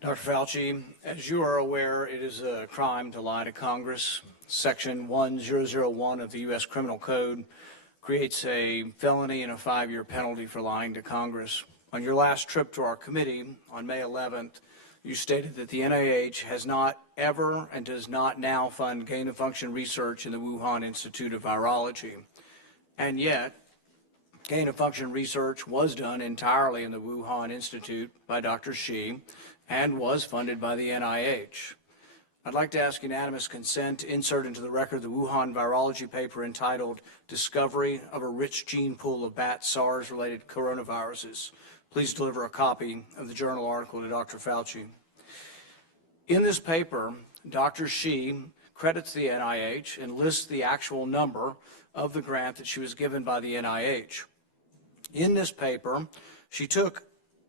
Dr. Fauci, as you are aware, it is a crime to lie to Congress. Section 1001 of the U.S. Criminal Code creates a felony and a 5-year penalty for lying to Congress. On your last trip to our committee on May 11th, you stated that the NIH has not ever and does not now fund gain-of-function research in the Wuhan Institute of Virology. And yet, gain-of-function research was done entirely in the Wuhan Institute by Dr. Shi and was funded by the NIH. I'd like to ask unanimous consent to insert into the record the Wuhan virology paper entitled Discovery of a Rich Gene Pool of Bat SARS-Related Coronaviruses. Please deliver a copy of the journal article to Dr. Fauci. In this paper, Dr. Shi credits the NIH and lists the actual number of the grant that she was given by the NIH. In this paper, she took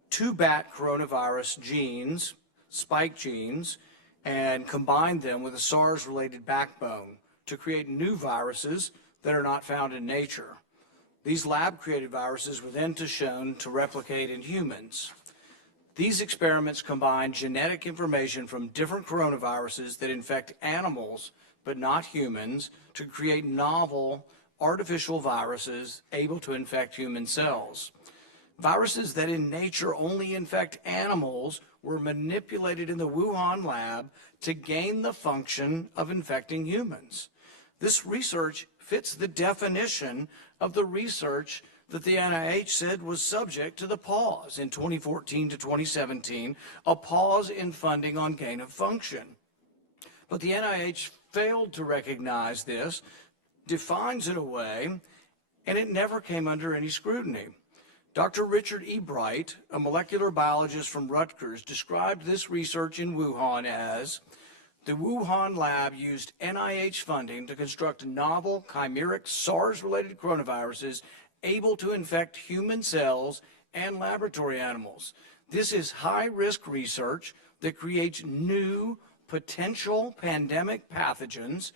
2 bat coronavirus genes, spike genes, and combined them with a SARS-related backbone to create new viruses that are not found in nature. These lab-created viruses were then shown to replicate in humans. These experiments combine genetic information from different coronaviruses that infect animals but not humans to create novel artificial viruses able to infect human cells. Viruses that in nature only infect animals were manipulated in the Wuhan lab to gain the function of infecting humans. This research fits the definition of the research that the NIH said was subject to the pause in 2014 to 2017, a pause in funding on gain of function. But the NIH failed to recognize this, defines it away, and it never came under any scrutiny. Dr. Richard E. Bright, a molecular biologist from Rutgers, described this research in Wuhan as the Wuhan lab used NIH funding to construct novel chimeric SARS-related coronaviruses able to infect human cells and laboratory animals. This is high-risk research that creates new potential pandemic pathogens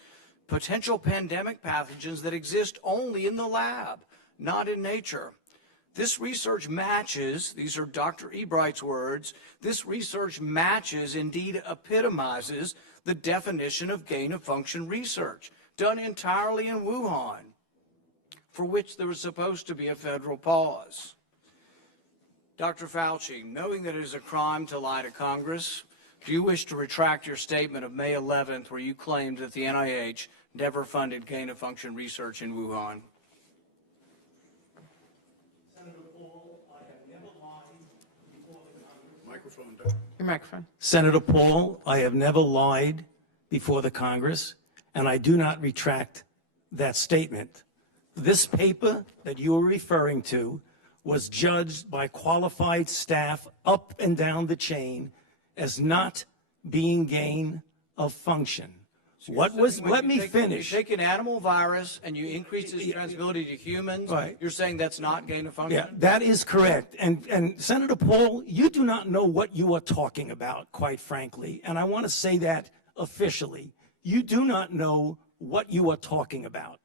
that exist only in the lab, not in nature. This research matches, these are Dr. E. Bright's words, this research matches, indeed epitomizes, the definition of gain-of-function research, done entirely in Wuhan, for which there was supposed to be a federal pause. Dr. Fauci, knowing that it is a crime to lie to Congress, do you wish to retract your statement of May 11th where you claimed that the NIH never funded gain-of-function research in Wuhan? Your microphone. Senator Paul, I have never lied before the Congress, and I do not retract that statement. This paper that you are referring to was judged by qualified staff up and down the chain as not being gain of function. Let me finish. You take an animal virus and you increase its transmissibility to humans, right. You're saying that's not gain of function? Yeah, that is correct. And Senator Paul, you do not know what you are talking about, quite frankly. And I want to say that officially. You do not know what you are talking about.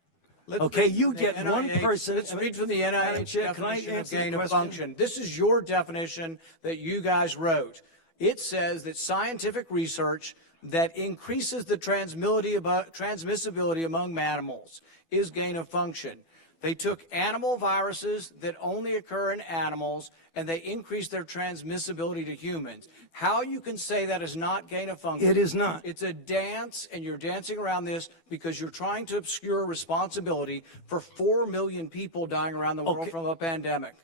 Okay, you get NIH, one person. Let's read from the NIH definition of gain of function. This is your definition that you guys wrote. It says that scientific research that increases the transmissibility among mammals is gain of function. They took animal viruses that only occur in animals and they increased their transmissibility to humans. How you can say that is not gain of function? It is not. It's a dance, and you're dancing around this because you're trying to obscure responsibility for 4 million people dying around the world from a pandemic.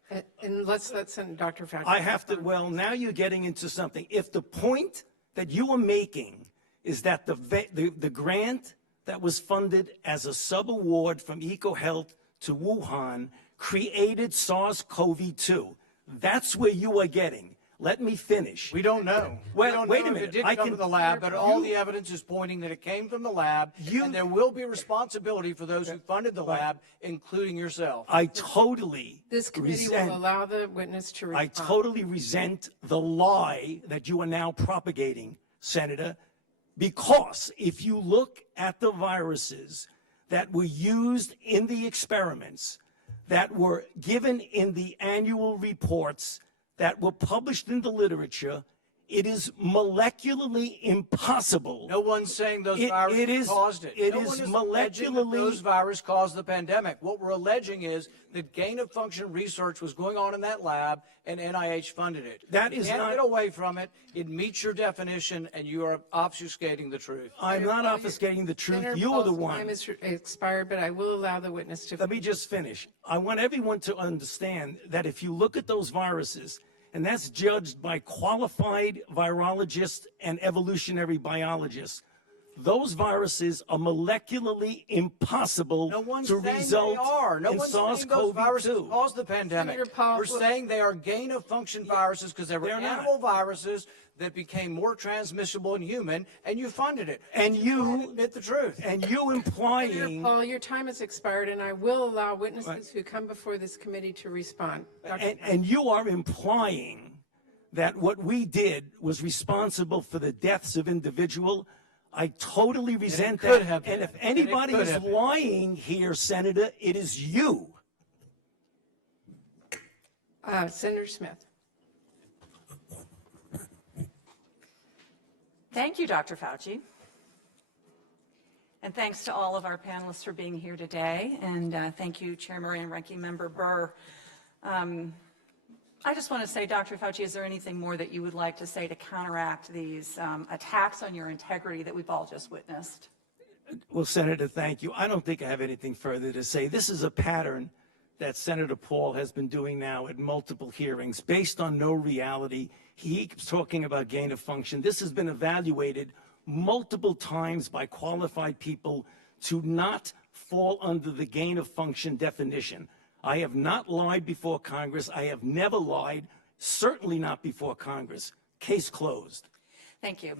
And let's send Dr. Fauci. I have to, well, now you're getting into something. If the point that you are making is that the grant that was funded as a sub-award from EcoHealth to Wuhan created SARS-CoV-2. That's where you are getting. Let me finish. We don't know. Well, wait a minute. It did come from the lab, but all the evidence is pointing that it came from the lab, and there will be responsibility for those who funded the lab, including yourself. I totally This committee will allow the witness to respond. I totally resent the lie that you are now propagating, Senator, because if you look at the viruses that were used in the experiments, that were given in the annual reports, that were published in the literature, It is molecularly impossible. No one's saying those It viruses is- caused it. it No is one is alleging that molecularly- those viruses caused the pandemic. What we're alleging is that gain-of-function research was going on in that lab, and NIH funded it. That You is can't not- get away from it. It meets your definition, and you are obfuscating the truth. I'm not obfuscating the truth. Senator You are the Paul's one. time is expired, but I will allow the witness to. Let me just finish. I want everyone to understand that if you look at those viruses, and that's judged by qualified virologists and evolutionary biologists, those viruses are molecularly impossible No one's to saying result they are. No in one's saying those viruses SARS-CoV-2. caused the pandemic. Senator Paul, We're saying they are gain-of-function viruses because they were They're not. animal viruses that became more transmissible in human, and you funded it. And you- admit the truth. And you Senator implying, Paul, your time has expired, and I will allow witnesses who come before this committee to respond. and you are implying that what we did was responsible for the deaths of individual. I totally resent could that. have And been. if anybody And it could is have been. lying here, Senator, it is you. Senator Smith. Thank you, Dr. Fauci. And thanks to all of our panelists for being here today. And thank you, Chair Murray and Ranking Member Burr. I just want to say, Dr. Fauci, is there anything more that you would like to say to counteract these attacks on your integrity that we've all just witnessed? Well, Senator, thank you. I don't think I have anything further to say. This is a pattern that Senator Paul has been doing now at multiple hearings based on no reality. He keeps talking about gain of function. This has been evaluated multiple times by qualified people to not fall under the gain of function definition. I have not lied before Congress. I have never lied, certainly not before Congress. Case closed. Thank you.